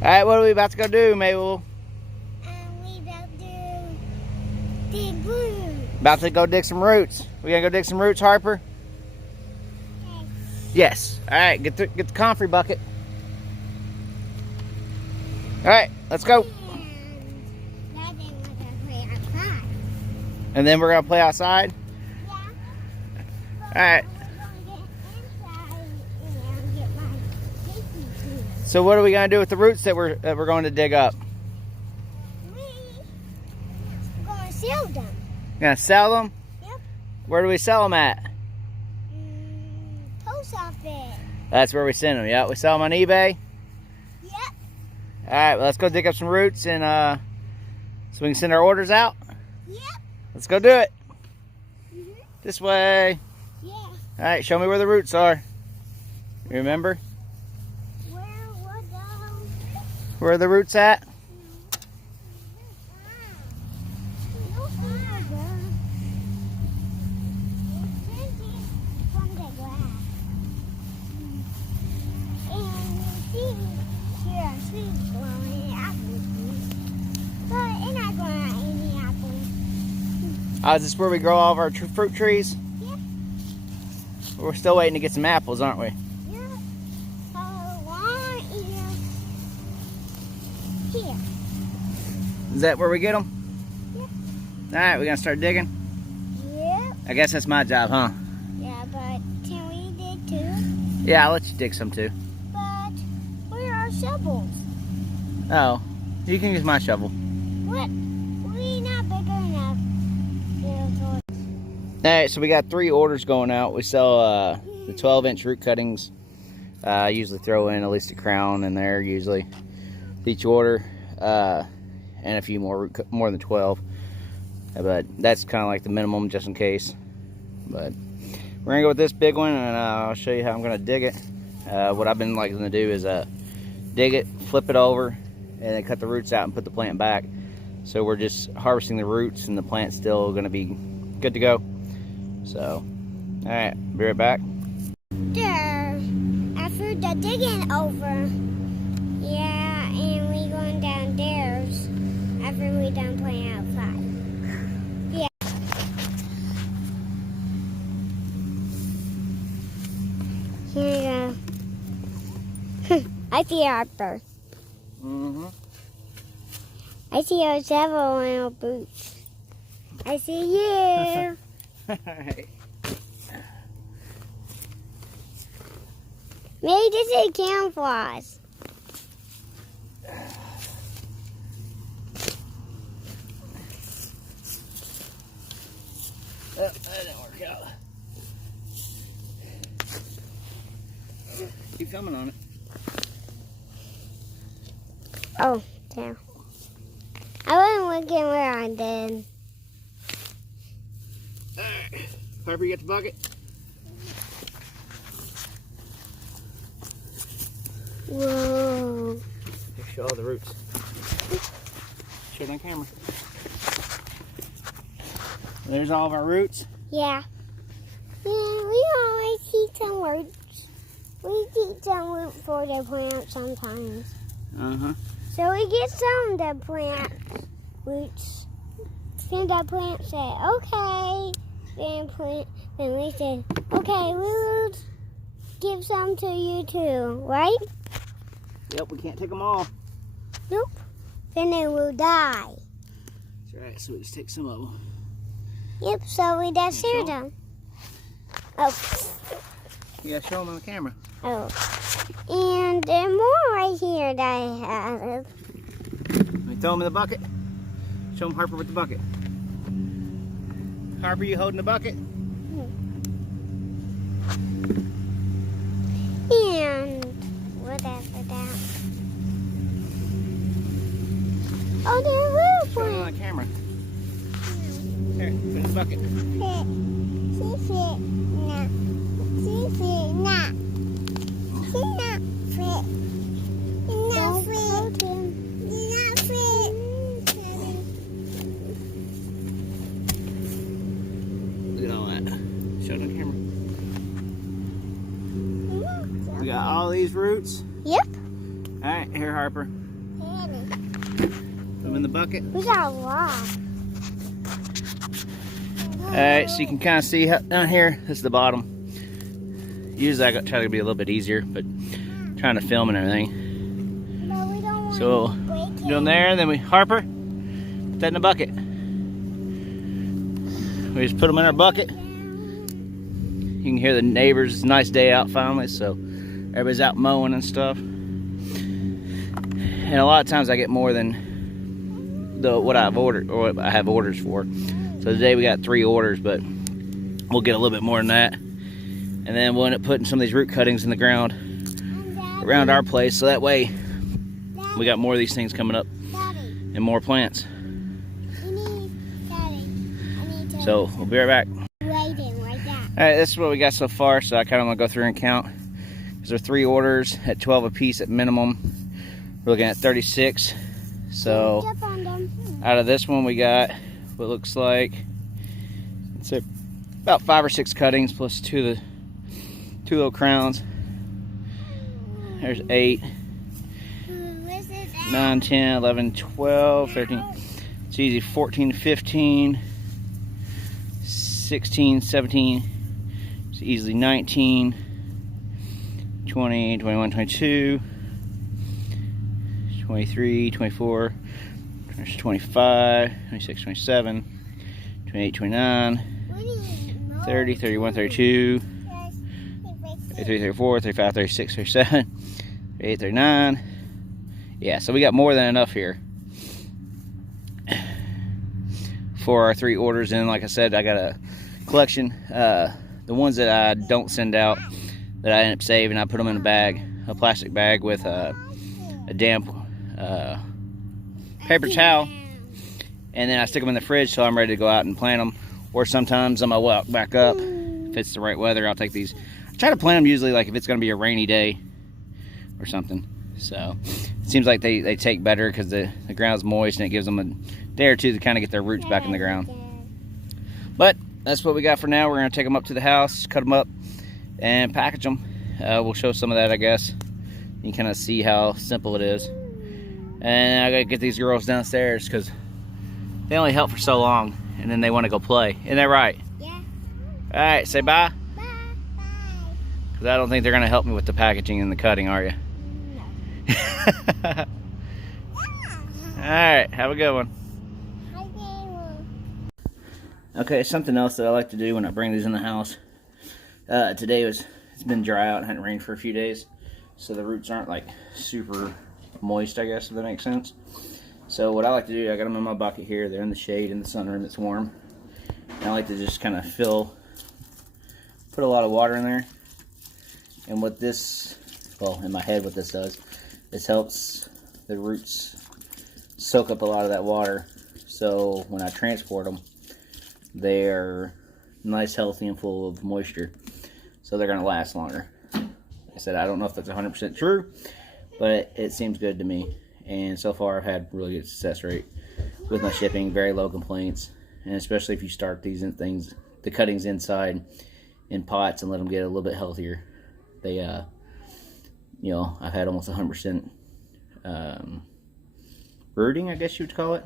Alright, what are we about to go do, Mabel? We about to dig roots. About to go dig some roots. We gonna go dig some roots, Harper? Okay. Yes. Alright, get the comfrey bucket. Alright, let's go. And then we're gonna play outside? Yeah. Alright. So what are we gonna do with the roots that we're going to dig up? We're gonna sell them. Gonna sell them? Yep. Where do we sell them at? Post office. That's where we send them. Yeah, we sell them on eBay. Yep. All right, well, let's go dig up some roots and so we can send our orders out. Yep. Let's go do it. Mhm. This way. Yeah. All right, show me where the roots are. You remember? Where are the roots at? Is this where we grow all of our fruit trees? Yeah. We're still waiting to get some apples, aren't we? Yeah. Here. Is that where we get them? Yeah. All right, we're gonna start digging. Yeah. I guess that's my job, huh? Yeah, but can we dig too? Yeah, I'll let you dig some too. But where are shovels? Oh, you can use my shovel. What? We're not big enough. All right, so we got 3 orders going out. We sell the 12-inch root cuttings. I usually throw in at least a crown in there, usually, with each order, and a few more than 12. But that's kind of like the minimum, just in case. But we're gonna go with this big one, and I'll show you how I'm gonna dig it. What I've been liking to do is dig it, flip it over, and then cut the roots out and put the plant back. So we're just harvesting the roots, and the plant's still gonna be good to go. So, all right, be right back. There, after the digging over, yeah, and we going downstairs after we done playing outside. Yeah. Here you go. I see Harper. I see your shovel and your boots. I see you. Alright. Maybe this is camouflage. Oh, that didn't work out. Keep coming on it. Oh, damn. I wasn't looking where I did. Alright. Harper, you got the bucket? Whoa. Here, show all the roots. Show it on camera. There's all of our roots. Yeah. Yeah, we always keep some roots. We keep some root for the plant sometimes. Uh-huh. So we get some of the plant roots. Then the plant said, okay. Then we said, okay, we'll give some to you too, right? Yep, we can't take them all. Nope. Then they will die. That's right, so we just take some of them. Yep, so we just share them. Oh. You gotta show them on the camera. Oh. And there's more right here that I have. Let me throw them in the bucket. Show them Harper with the bucket. Harper, you holding the bucket? And whatever that. Oh, there's Show a them little on the camera. Here, put it in the bucket. Look at all that. Show it on camera. We got all these roots. Yep. All right, here, Harper. Put them in the bucket. We got a lot. Alright, so you can kind of see how, down here, this is the bottom. Usually I try to be a little bit easier, but trying to film and everything. No, we don't want So to break do them there, then we Harper, put that in the bucket. We just put them in our bucket. You can hear the neighbors. It's a nice day out finally, so everybody's out mowing and stuff. And a lot of times I get more than what I've ordered or what I have orders for. So today we got 3 orders, but we'll get a little bit more than that. And then we'll end up putting some of these root cuttings in the ground around our place, so that way we got more of these things coming up and more plants. So we'll be right back. Alright, this is what we got so far, so I kind of want to go through and count. There are 3 orders at 12 a piece at minimum. We're looking at 36. So out of this one we got what looks like, let's say, about 5 or 6 cuttings plus 2 little crowns. There's 8, 9, 10, 11, 12, 13. It's easy. 14, 15, 16, 17. It's easily 19, 20, 21, 22, 23, 24, 25, 26, 27, 28, 29, 30, 31, 32, 33, 34, 35, 36, 37, 38, 39. Yeah, so we got more than enough here for our 3 orders. And like I said, I got a collection. The ones that I don't send out, that I end up saving, I put them in a bag, a plastic bag with a damp paper towel, and then I stick them in the fridge till I'm ready to go out and plant them. Or sometimes I'm gonna walk back up if it's the right weather. I'll take these. I try to plant them usually like if it's gonna be a rainy day or something. So it seems like they take better because the ground's moist and it gives them a day or two to kind of get their roots back in the ground. But that's what we got for now. We're gonna take them up to the house, cut them up, and package them. We'll show some of that, I guess. You can kind of see how simple it is. And I gotta get these girls downstairs because they only help for so long and then they want to go play. Isn't that right? Yeah. All right, say bye. Bye. Because I don't think they're gonna help me with the packaging and the cutting, are you? No. All right, have a good one. Okay, something else that I like to do when I bring these in the house. Today it's been dry out, it hadn't rained for a few days, so the roots aren't like super moist, I guess, if that makes sense. So what I like to do, I got them in my bucket here. They're in the shade in the sunroom that's warm. And I like to just kind of put a lot of water in there. And what this, well, in my head what this does, this helps the roots soak up a lot of that water. So when I transport them, they're nice, healthy, and full of moisture. So they're going to last longer. Like I said, I don't know if that's 100% true, but it seems good to me. And so far I've had really good success rate with my shipping, very low complaints. And especially if you start these things, the cuttings inside in pots and let them get a little bit healthier. They, you know, I've had almost 100% rooting, I guess you would call it.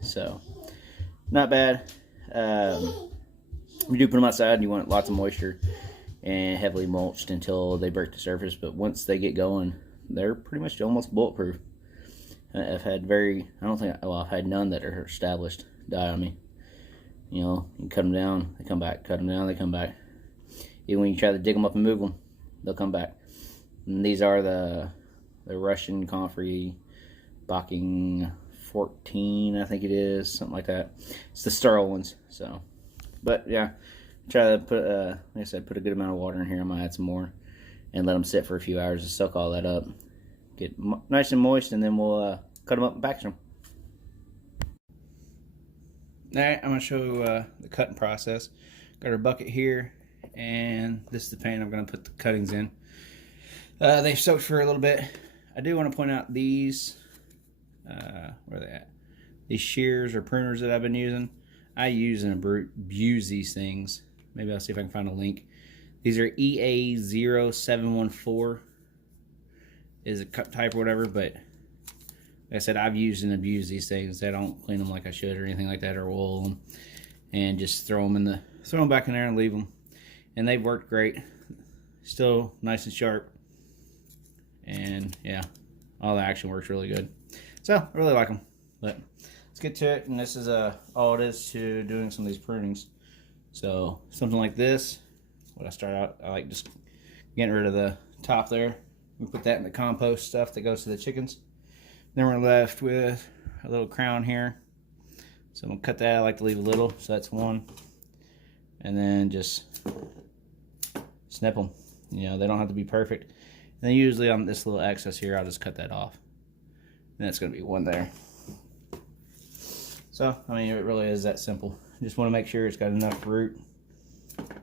So, not bad. You do put them outside and you want lots of moisture and heavily mulched until they break the surface. But once they get going, they're pretty much almost bulletproof. I've had I've had none that are established die on me. You know, you cut them down, they come back. Cut them down, they come back. Even when you try to dig them up and move them, they'll come back. And these are the Russian comfrey Bocking 14, I think it is, something like that. It's the sterile ones. So, but yeah, try to put, like I said, put a good amount of water in here. I might add some more and let them sit for a few hours to soak all that up. Get nice and moist, and then we'll cut them up and package them. Alright, I'm going to show the cutting process. Got our bucket here, and this is the pan I'm going to put the cuttings in. They've soaked for a little bit. I do want to point out these, where are they at? These shears or pruners that I've been using. I use and abuse these things. Maybe I'll see if I can find a link. These are EA0714. Is a cut type or whatever, but like I said, I've used and abused these things. I don't clean them like I should or anything like that, or oil them, and just throw them back in there and leave them. And they've worked great. Still nice and sharp. And yeah, all the action works really good. So I really like them. But let's get to it. And this is all it is to doing some of these prunings. So something like this, when I start out, I like just getting rid of the top there. We put that in the compost stuff that goes to the chickens. Then we're left with a little crown here. So I'm gonna cut that. I like to leave a little, so that's one. And then just snip them. You know, they don't have to be perfect. And then usually on this little excess here, I'll just cut that off. And that's gonna be one there. So, I mean, it really is that simple. Just want to make sure it's got enough root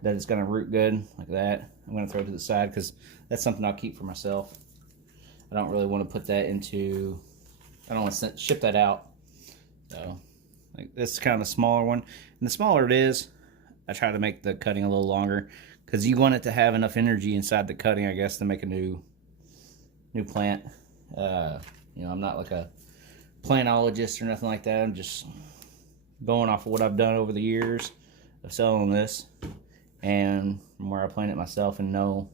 that it's gonna root good, like that. I'm gonna throw it to the side because that's something I'll keep for myself. I don't really want to put that into, I don't want to ship that out. So, like, this is kind of a smaller one. And the smaller it is, I try to make the cutting a little longer because you want it to have enough energy inside the cutting, I guess, to make a new plant. You know, I'm not like a plantologist or nothing like that. I'm just going off of what I've done over the years of selling this, and from where I plant it myself and know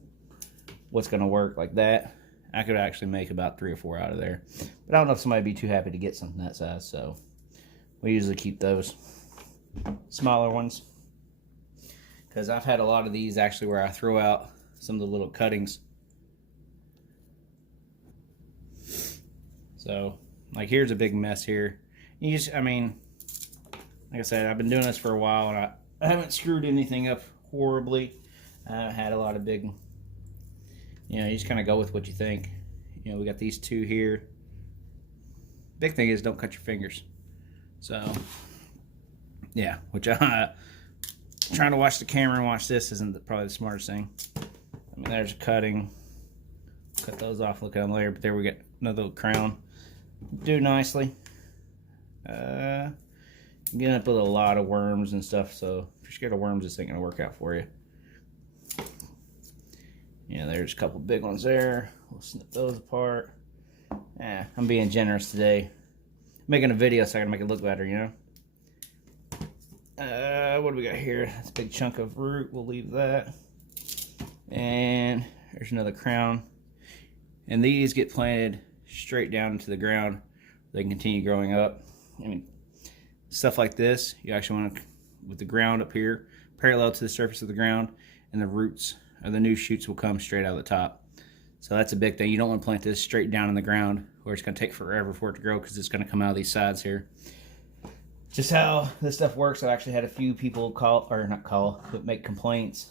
what's going to work like that. I could actually make about 3 or 4 out of there, but I don't know if somebody'd be too happy to get something that size, so we usually keep those smaller ones, because I've had a lot of these actually where I throw out some of the little cuttings. So, like, here's a big mess here. You just, I mean, like I said, I've been doing this for a while, and I haven't screwed anything up horribly. I haven't had a lot of big, you know, you just kind of go with what you think. You know, we got these two here. Big thing is don't cut your fingers. So, yeah, which trying to watch the camera and watch this isn't probably the smartest thing. I mean, there's a cutting. Cut those off, look at them later, but there we get another little crown. Do nicely. Getting up with a lot of worms and stuff, so if you're scared of worms, this ain't gonna work out for you. Yeah, there's a couple big ones there. We'll snip those apart. Yeah, I'm being generous today. Making a video so I can make it look better, you know? What do we got here? That's a big chunk of root. We'll leave that. And there's another crown. And these get planted straight down into the ground. They can continue growing up. I mean, stuff like this, you actually want to, with the ground up here, parallel to the surface of the ground, and the roots or the new shoots will come straight out of the top. So that's a big thing. You don't want to plant this straight down in the ground, or it's going to take forever for it to grow because it's going to come out of these sides here. Just how this stuff works, I actually had a few people but make complaints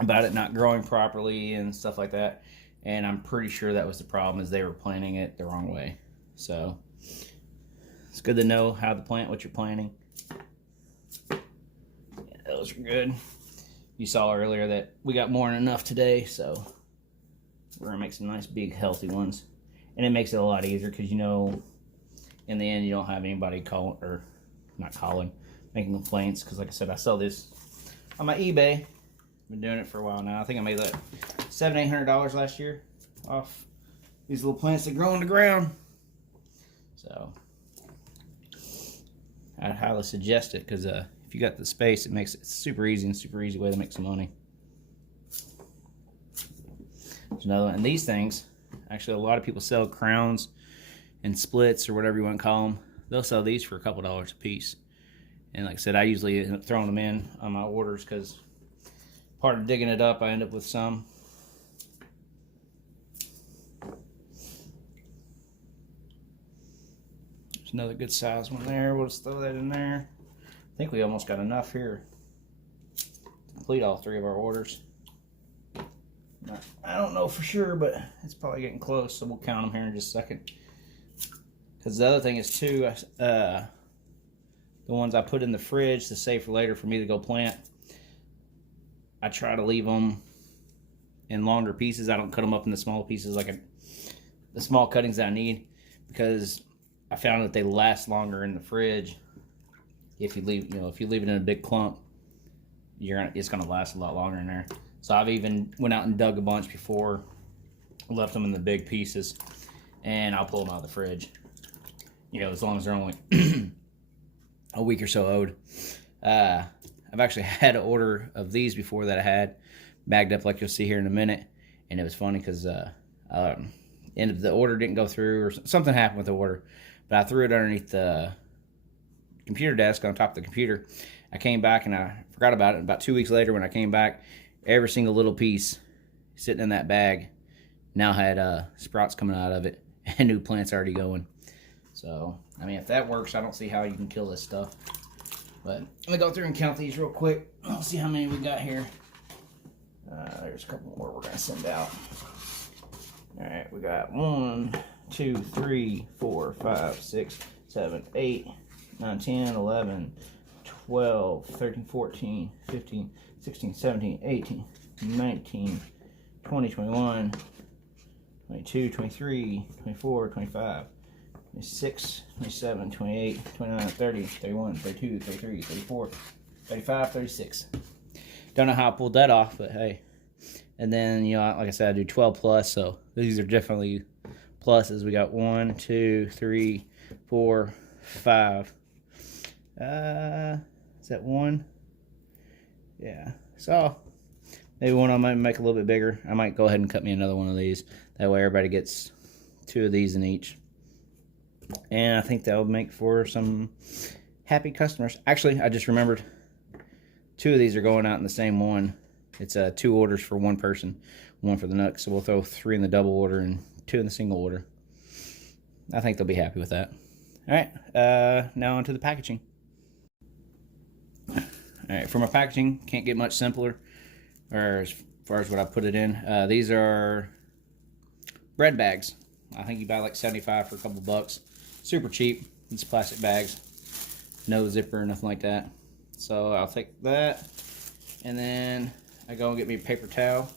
about it not growing properly and stuff like that. And I'm pretty sure that was the problem, is they were planting it the wrong way. So it's good to know how to plant what you're planting. Yeah, those are good. You saw earlier that we got more than enough today, so we're gonna make some nice big healthy ones. And it makes it a lot easier because, you know, in the end you don't have anybody making complaints, because like I said, I sell this on my eBay. Been doing it for a while now. I think I made like $700-800 last year off these little plants that grow in the ground. So I'd highly suggest it, because if you got the space, it makes it super easy and super easy way to make some money. There's another one. And these things, actually, a lot of people sell crowns and splits or whatever you want to call them. They'll sell these for a couple $1 a piece. And like I said, I usually end up throwing them in on my orders, because part of digging it up, I end up with some. There's another good size one there. We'll just throw that in there. I think we almost got enough here to complete all 3 of our orders. I don't know for sure, but it's probably getting close, so we'll count them here in just a second. Because the other thing is too, the ones I put in the fridge to save for later for me to go plant, I try to leave them in longer pieces. I don't cut them up into small pieces like the small cuttings that I need, because I found that they last longer in the fridge. If you leave, if you leave it in a big clump, it's gonna last a lot longer in there. So I've even went out and dug a bunch before, left them in the big pieces, and I'll pull them out of the fridge. You know, as long as they're only a week or so old. I've actually had an order of these before that I had bagged up, like you'll see here in a minute, and it was funny because the order didn't go through, or something happened with the order, but I threw it underneath the computer desk on top of the computer. I came back and I forgot about it. About 2 weeks later, when I came back, every single little piece sitting in that bag now had sprouts coming out of it and new plants already going. So, I mean, if that works, I don't see how you can kill this stuff. But let me go through and count these real quick. I'll see how many we got here. There's a couple more we're going to send out. Alright, we got 1, 2, 3, 4, 5, 6, 7, 8, 9, 10, 11, 12, 13, 14, 15, 16, 17, 18, 19, 20, 21, 22, 23, 24, 25, 26, 27, 28, 29, 30, 31, 32, 33, 34, 35, 36. Don't know how I pulled that off, but hey. And then, you know, like I said, I do 12 plus, so these are definitely pluses. We got 1, 2, 3, 4, 5. Is that 1? Yeah. So maybe one I might make a little bit bigger. I might go ahead and cut me another one of these. That way everybody gets 2 of these in each. And I think that would make for some happy customers. Actually, I just remembered 2 of these are going out in the same one. It's 2 orders for 1 person, 1 for the nuts. So we'll throw 3 in the double order and 2 in the single order. I think they'll be happy with that. All right, now onto the packaging. All right, for my packaging, can't get much simpler, or as far as what I put it in. These are bread bags. I think you buy like 75 for a couple bucks. Super cheap. It's plastic bags, no zipper or nothing like that. So I'll take that, and then I go and get me a paper towel,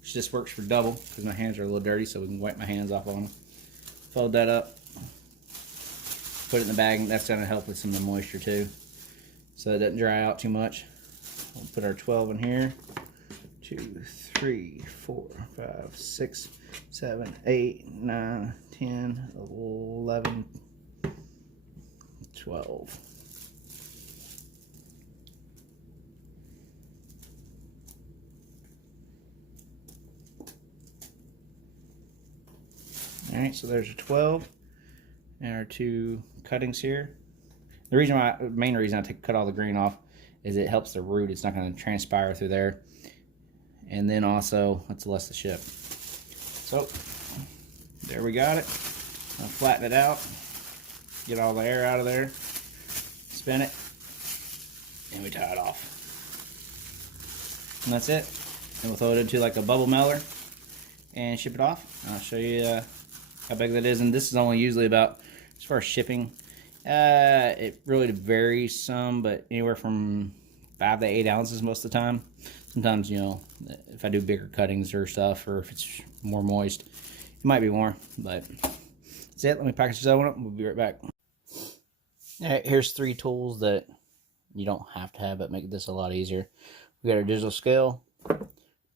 which just works for double because my hands are a little dirty, so we can wipe my hands off on them. Fold that up, put it in the bag, and that's going to help with some of the moisture too, so it doesn't dry out too much. We'll put our 12 in here. 2, 3, 4, 5, 6, 7, 8, 9, 10, 11, 12. Alright, so there's a 12 and our 2 cuttings here. The main reason I cut all the green off is it helps the root. It's not going to transpire through there. And then also, it's less to ship. So, there we got it. I'll flatten it out, get all the air out of there, spin it, and we tie it off. And that's it. And we'll throw it into like a bubble mailer and ship it off. I'll show you how big that is. And this is only usually about, as far as shipping, it really varies some, but anywhere from 5 to 8 ounces most of the time. Sometimes, you know, if I do bigger cuttings or stuff, or if it's more moist, it might be more, but that's it. Let me package this one up and we'll be right back. All right, here's 3 tools that you don't have to have, but make this a lot easier. We got our digital scale,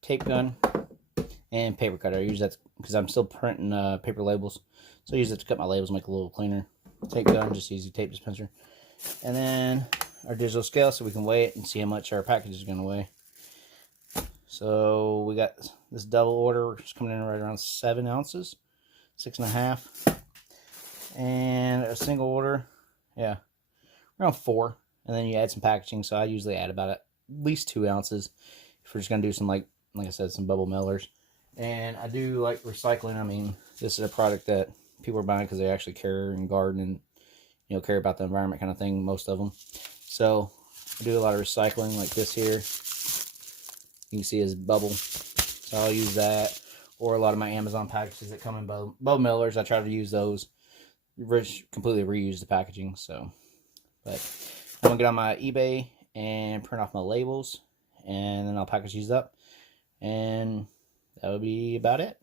tape gun, and paper cutter. I use that because I'm still printing paper labels, so I use it to cut my labels, make it a little cleaner. Tape gun, just easy tape dispenser. And then our digital scale, so we can weigh it and see how much our package is going to weigh. So we got this double order, it's coming in right around 7 ounces, 6.5. And a single order, yeah, around 4. And then you add some packaging, so I usually add about at least 2 ounces if we're just going to do some, like I said, some bubble mailers. And I do like recycling. I mean, this is a product that people are buying because they actually care and garden and, you know, care about the environment kind of thing, most of them. So I do a lot of recycling, like this here. You can see is bubble, so I'll use that, or a lot of my Amazon packages that come in bubble mailers. I try to use those, completely reuse the packaging. So, but I'm gonna get on my eBay and print off my labels, and then I'll package these up, and that would be about it.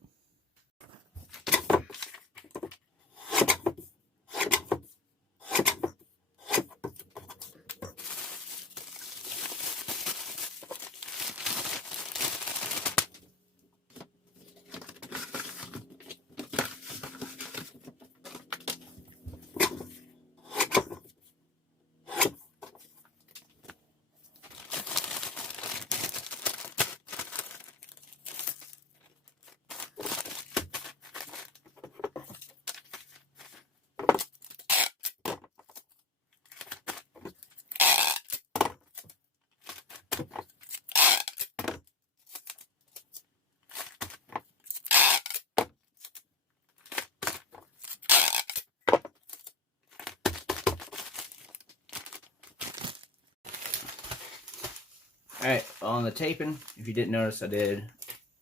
Alright, on the taping, if you didn't notice, I did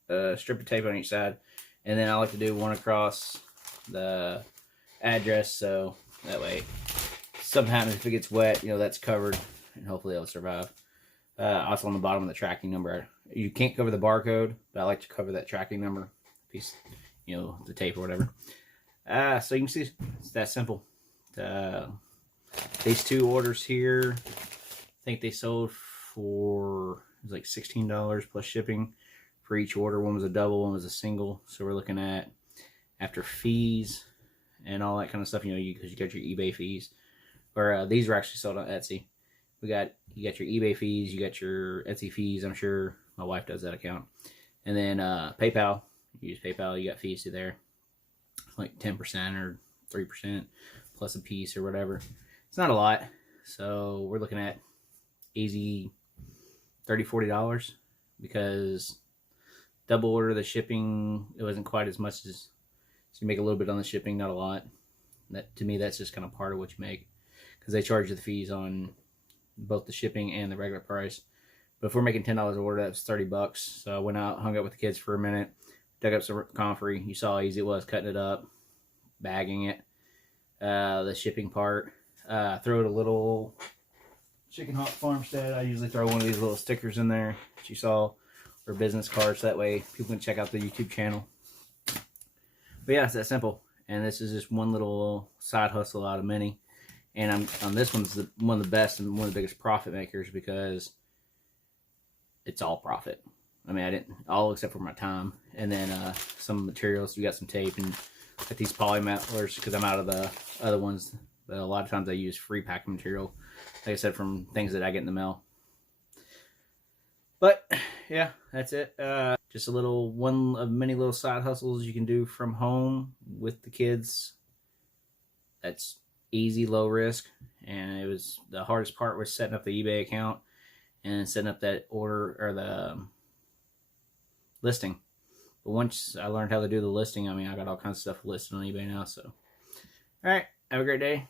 a strip of tape on each side. And then I like to do one across the address, so that way sometimes if it gets wet, you know, that's covered, and hopefully it'll survive. Also on the bottom of the tracking number, you can't cover the barcode, but I like to cover that tracking number piece, you know, the tape or whatever. So you can see it's that simple. These 2 orders here, I think they sold for, it was like $16 plus shipping for each order. One was a double, one was a single. So we're looking at, after fees and all that kind of stuff, you know, because you got your eBay fees, or these were actually sold on Etsy. You got your eBay fees, you got your Etsy fees. I'm sure my wife does that account. And then PayPal, you use PayPal, you got fees to there, like 10% or 3% plus a piece or whatever. It's not a lot, so we're looking at easy $30-$40, because double order, the shipping, it wasn't quite as much as, so you make a little bit on the shipping, not a lot. That, to me, that's just kind of part of what you make, because they charge you the fees on both the shipping and the regular price. But if we're making $10 an order, that's $30. So I went out, hung out with the kids for a minute, dug up some comfrey. You saw how easy it was cutting it up, bagging it, the shipping part. Throw it a little Chickenhawkfarmstead. I usually throw one of these little stickers in there that you saw, or business cards. That way people can check out the YouTube channel. But yeah, it's that simple. And this is just one little side hustle out of many. And on this one's one of the best and one of the biggest profit makers, because it's all profit. I mean, I didn't, all except for my time. And then some materials. You got some tape and got these poly mailers, because I'm out of the other ones. But a lot of times I use free packing material, like I said, from things that I get in the mail. But yeah, that's it. Just a little, one of many little side hustles you can do from home with the kids. That's easy, low risk. And it was, the hardest part was setting up the eBay account and setting up that order, or the listing. But once I learned how to do the listing, I mean, I got all kinds of stuff listed on eBay now. So, all right, have a great day.